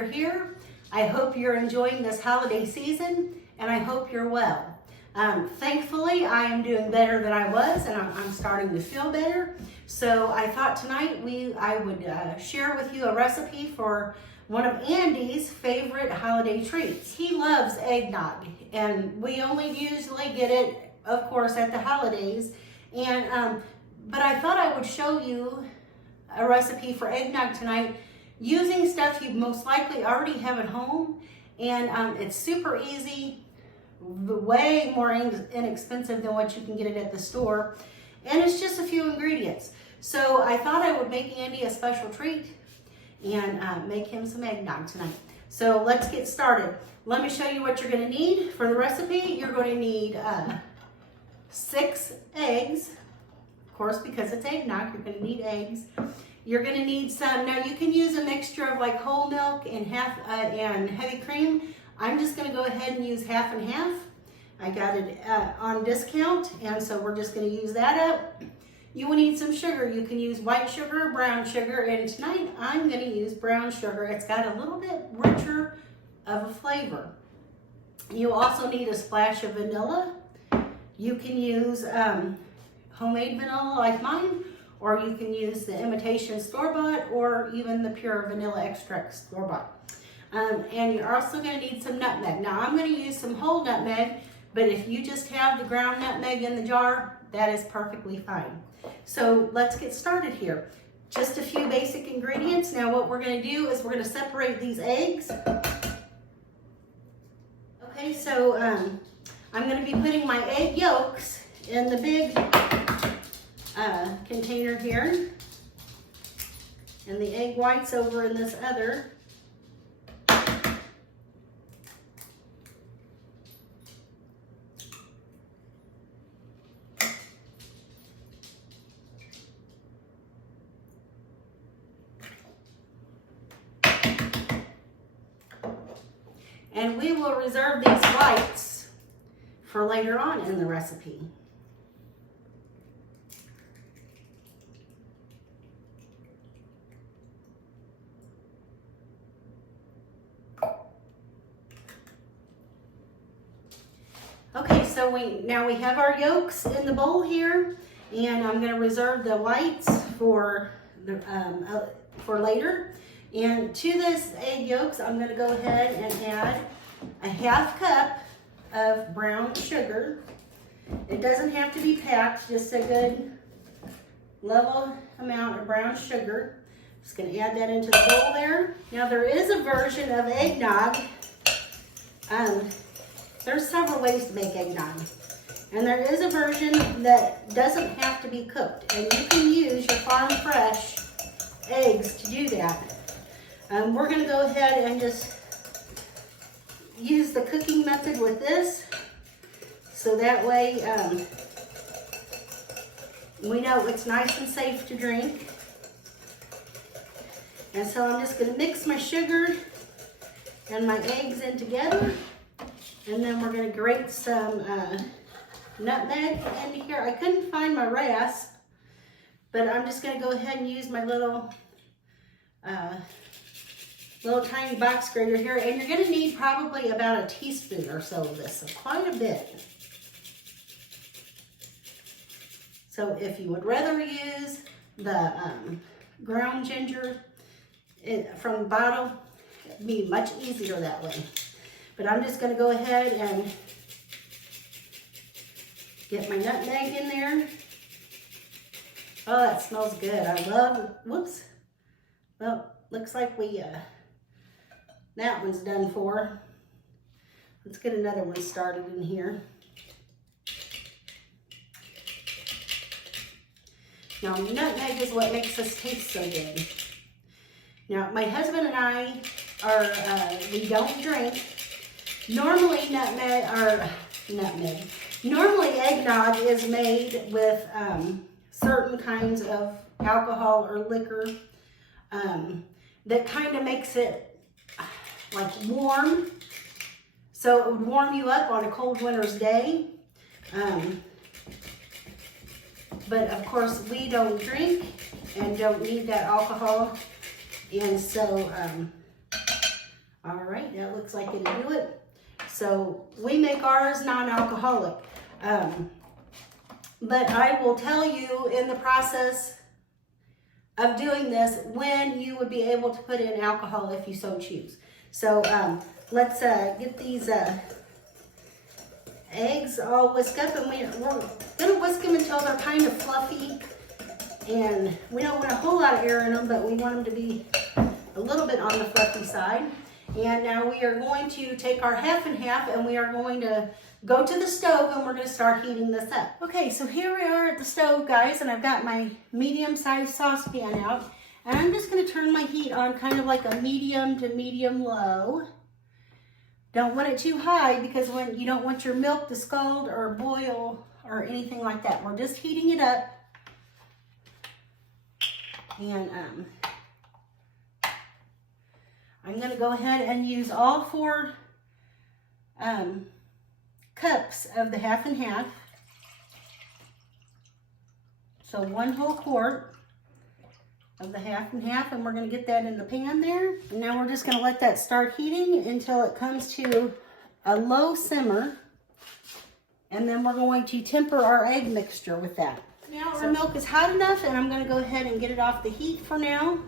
you're here. I hope you're enjoying this holiday season, and I hope you're well. Thankfully, I am doing better than I was, and I'm starting to feel better. So I thought tonight I would share with you a recipe for one of Andy's favorite holiday treats. He loves eggnog, and we only usually get it, of course, at the holidays. And but I thought I would show you a recipe for eggnog tonight using stuff you most likely already have at home, and it's super easy, way more inexpensive than what you can get it at the store, and it's just a few ingredients. So I thought I would make Andy a special treat and make him some eggnog tonight. So let's get started. Let me show you what you're going to need for the recipe. You're going to need 6 eggs. Of course, because it's eggnog, you're going to need eggs. You're going to need some, now you can use a mixture of like whole milk and heavy cream. I'm just going to go ahead and use half and half. I got it on discount, and so we're just going to use that up. You will need some sugar. You can use white sugar or brown sugar, and tonight I'm going to use brown sugar. It's got a little bit richer of a flavor. You also need a splash of vanilla. You can use homemade vanilla like mine, or you can use the imitation store-bought, or even the pure vanilla extract store-bought. And you're also going to need some nutmeg. Now I'm going to use some whole nutmeg, but if you just have the ground nutmeg in the jar, that is perfectly fine. So let's get started here. Just a few basic ingredients. Now what we're going to do is we're going to separate these eggs. Okay, so I'm going to be putting my egg yolks in the big container here, and the egg whites over in this other. And we will reserve these whites for later on in the recipe. Okay, so now we have our yolks in the bowl here, and I'm going to reserve the whites for later. And to this egg yolks, I'm going to go ahead and add a half cup of brown sugar. It doesn't have to be packed, just a good level amount of brown sugar. Just going to add that into the bowl there. Now there is a version of eggnog. There's several ways to make eggnog. And there is a version that doesn't have to be cooked. And you can use your farm fresh eggs to do that. We're going to go ahead and just use the cooking method with this, so that way we know it's nice and safe to drink. And so I'm just going to mix my sugar and my eggs in together, and then we're going to grate some nutmeg into here. I couldn't find my rasp, but I'm just going to go ahead and use my little tiny box grater here, and you're going to need probably about a teaspoon or so of this, so quite a bit. So if you would rather use the ground ginger from the bottle, it'd be much easier that way. But I'm just going to go ahead and get my nutmeg in there. Oh, that smells good. I love, whoops. Well, looks like that one's done for. Let's get another one started in here. Now, nutmeg is what makes this taste so good. Now, my husband and I we don't drink. Normally, normally eggnog is made with certain kinds of alcohol or liquor that kind of makes it like warm, so it would warm you up on a cold winter's day. But of course we don't drink and don't need that alcohol, and so looks like it'll do it. So we make ours non-alcoholic. But I will tell you in the process of doing this when you would be able to put in alcohol if you so choose. So let's get these eggs all whisked up, and we're gonna whisk them until they're kind of fluffy. And we don't want a whole lot of air in them, but we want them to be a little bit on the fluffy side. And now we are going to take our half and half, and we are going to go to the stove, and we're going to start heating this up. Okay, so here we are at the stove, guys, and I've got my medium-sized saucepan out. And I'm just going to turn my heat on kind of like a medium to medium-low. Don't want it too high because when you don't want your milk to scald or boil or anything like that. We're just heating it up. And I'm going to go ahead and use all 4 cups of the half and half. So 1 whole quart of the half and half, and we're going to get that in the pan there. And now we're just going to let that start heating until it comes to a low simmer. And then we're going to temper our egg mixture with that. Now our milk is hot enough, and I'm going to go ahead and get it off the heat for now.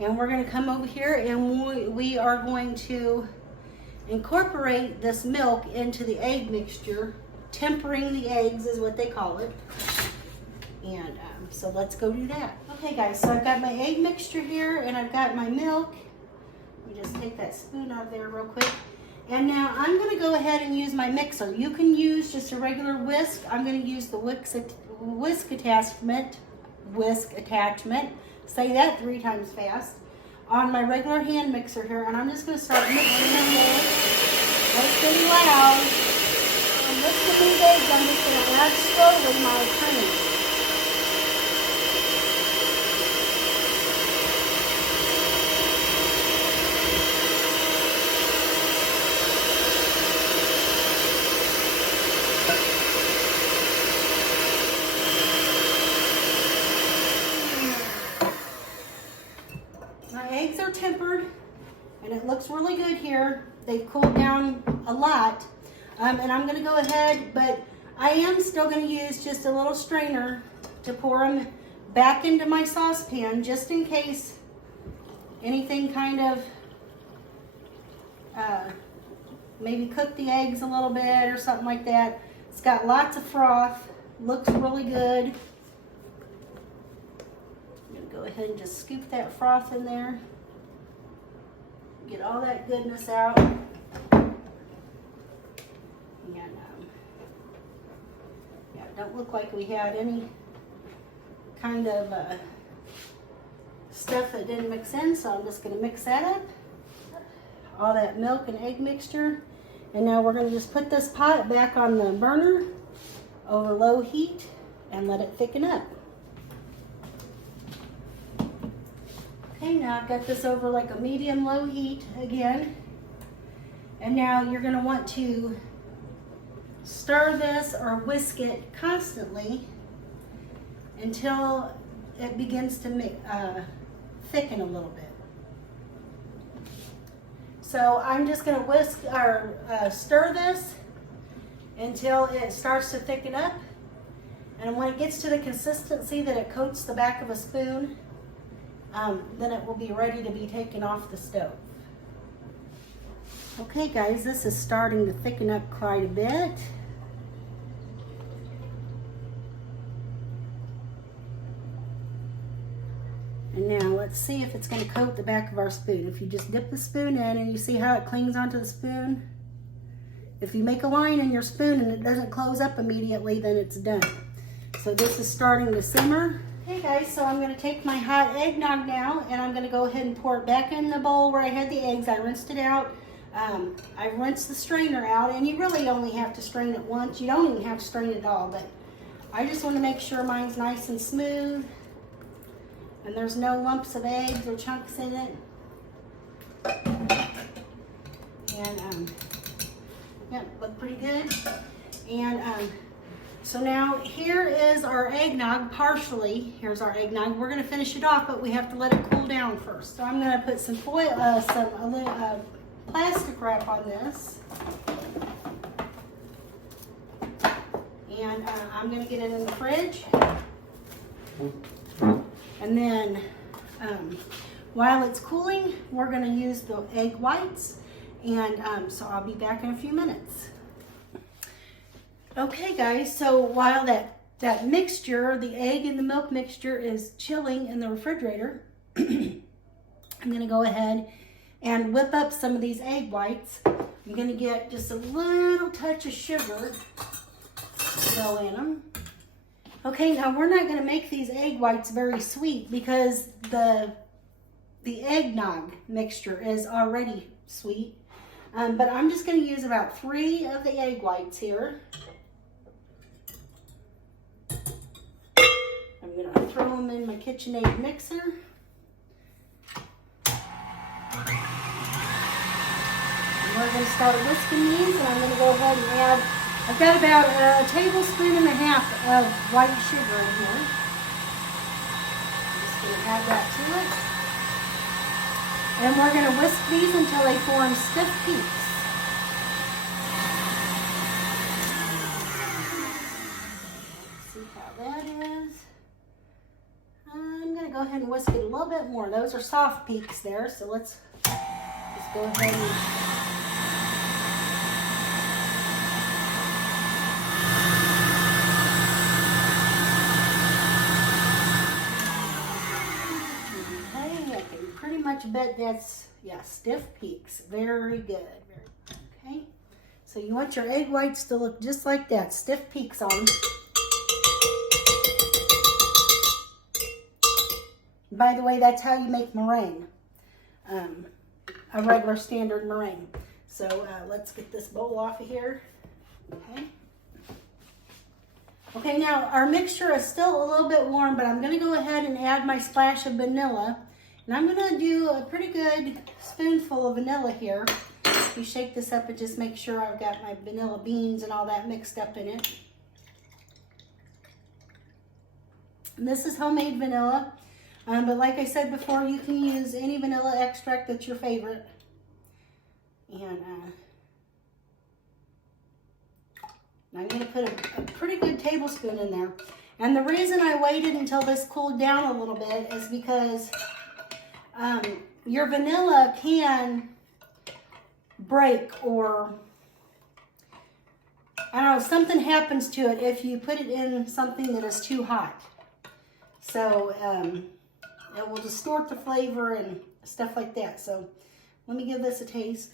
And we're going to come over here, and we are going to incorporate this milk into the egg mixture. Tempering the eggs is what they call it. And so let's go do that. Okay guys, so I've got my egg mixture here, and I've got my milk. Let me just take that spoon out of there real quick. And now I'm going to go ahead and use my mixer. You can use just a regular whisk. I'm going to use the whisk attachment. Say that 3 times fast. On my regular hand mixer here, and I'm just going to start mixing them there. That's pretty loud. I'm mixing these eggs. I'm just going to add slowly my cream. Eggs are tempered, and it looks really good here. They've cooled down a lot, and I'm going to go ahead, but I am still going to use just a little strainer to pour them back into my saucepan, just in case anything kind of maybe cook the eggs a little bit or something like that. It's got lots of froth, looks really good. Go ahead and just scoop that froth in there. Get all that goodness out. And yeah, it don't look like we had any kind of stuff that didn't mix in, so I'm just going to mix that up. All that milk and egg mixture. And now we're going to just put this pot back on the burner over low heat and let it thicken up. Okay, now I've got this over like a medium-low heat again. And now you're going to want to stir this or whisk it constantly until it begins to thicken a little bit. So I'm just going to whisk or stir this until it starts to thicken up. And when it gets to the consistency that it coats the back of a spoon, then it will be ready to be taken off the stove. Okay guys, this is starting to thicken up quite a bit. And now let's see if it's going to coat the back of our spoon. If you just dip the spoon in and you see how it clings onto the spoon, if you make a line in your spoon and it doesn't close up immediately, then it's done. So this is starting to simmer. Hey guys, so I'm going to take my hot eggnog now, and I'm going to go ahead and pour it back in the bowl where I had the eggs. I rinsed it out. I rinsed the strainer out, and you really only have to strain it once. You don't even have to strain it at all, but I just want to make sure mine's nice and smooth and there's no lumps of eggs or chunks in it. And yeah, look pretty good. And so now here is our eggnog partially. Here's our eggnog. We're going to finish it off, but we have to let it cool down first. So I'm going to put some foil, plastic wrap on this. And I'm going to get it in the fridge. And then while it's cooling, we're going to use the egg whites. And so I'll be back in a few minutes. Okay guys, so while that mixture, the egg and the milk mixture, is chilling in the refrigerator, I'm going to go ahead and whip up some of these egg whites. I'm going to get just a little touch of sugar to go in them. Okay, now we're not going to make these egg whites very sweet because the eggnog mixture is already sweet. But I'm just going to use about 3 of the egg whites here. I'm going to throw them in my KitchenAid mixer. And we're going to start whisking these, and I'm going to go ahead and add, I've got about a tablespoon and a half of white sugar in here. I'm just going to add that to it. And we're going to whisk these until they form stiff peaks. See how that is. I'm going to go ahead and whisk it a little bit more. Those are soft peaks there, so let's just go ahead and bet that's, yeah, stiff peaks. Very good. Okay. So you want your egg whites to look just like that, stiff peaks on them. By the way, that's how you make meringue. A regular standard meringue. So let's get this bowl off of here. Okay. Okay, now our mixture is still a little bit warm, but I'm going to go ahead and add my splash of vanilla. And I'm going to do a pretty good spoonful of vanilla here. You shake this up and just make sure I've got my vanilla beans and all that mixed up in it. And this is homemade vanilla. But like I said before, you can use any vanilla extract that's your favorite. And I'm going to put a pretty good tablespoon in there. And the reason I waited until this cooled down a little bit is because your vanilla can break, or I don't know, something happens to it if you put it in something that is too hot. So it will distort the flavor and stuff like that. So let me give this a taste.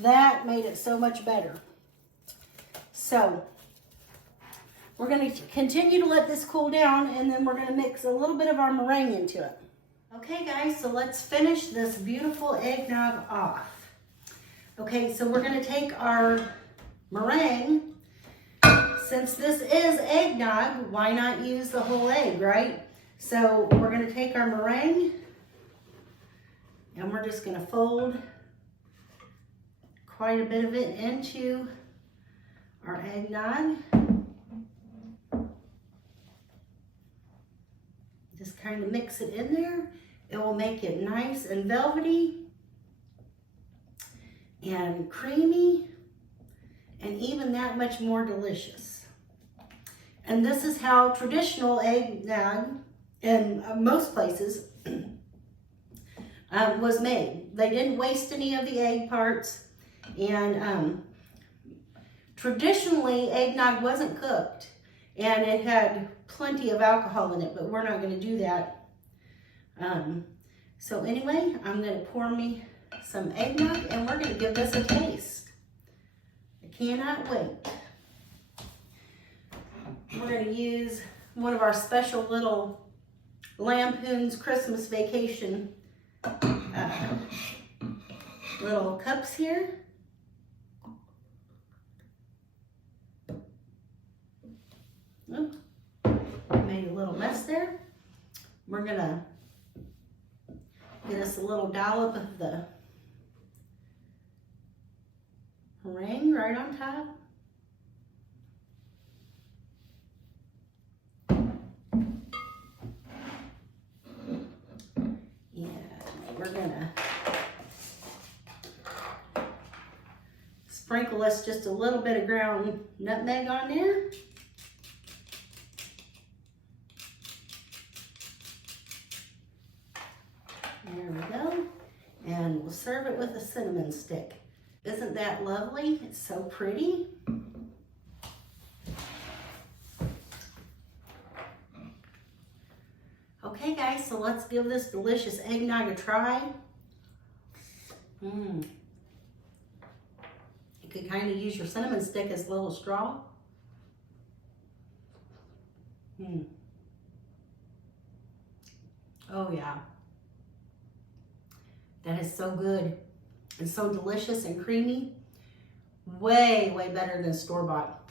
That made it so much better. So we're going to continue to let this cool down, and then we're going to mix a little bit of our meringue into it. Okay guys, so let's finish this beautiful eggnog off. Okay, so we're going to take our meringue. Since this is eggnog, why not use the whole egg, right? So we're going to take our meringue, and we're just going to fold quite a bit of it into our eggnog. Just kind of mix it in there. It will make it nice and velvety and creamy and even that much more delicious. And this is how traditional eggnog in most places was made. They didn't waste any of the egg parts, and traditionally eggnog wasn't cooked, and it had plenty of alcohol in it, but we're not going to do that. So anyway, I'm going to pour me some eggnog, and we're going to give this a taste. I cannot wait. We're going to use one of our special little Lampoon's Christmas Vacation little cups here. Oop, made a little mess there. We're going to get us a little dollop of the meringue right on top. we're gonna sprinkle us just a little bit of ground nutmeg on there. There we go. And we'll serve it with a cinnamon stick. Isn't that lovely? It's so pretty. Okay guys, so let's give this delicious eggnog a try. You could kind of use your cinnamon stick as a little straw. Oh yeah. That is so good. It's so delicious and creamy. Way, way better than store-bought.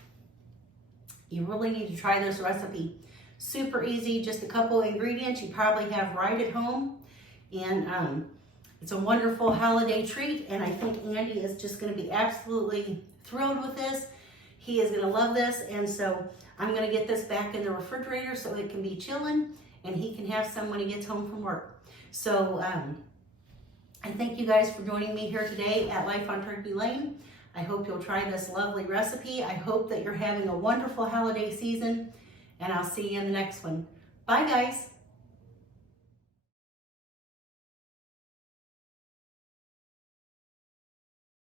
You really need to try this recipe. Super easy, just a couple ingredients you probably have right at home. And it's a wonderful holiday treat, and I think Andy is just gonna be absolutely thrilled with this. He is gonna love this, and so I'm gonna get this back in the refrigerator so it can be chilling, and he can have some when he gets home from work. So I thank you guys for joining me here today at Life on Turkey Lane. I hope you'll try this lovely recipe. I hope that you're having a wonderful holiday season, and I'll see you in the next one. Bye guys.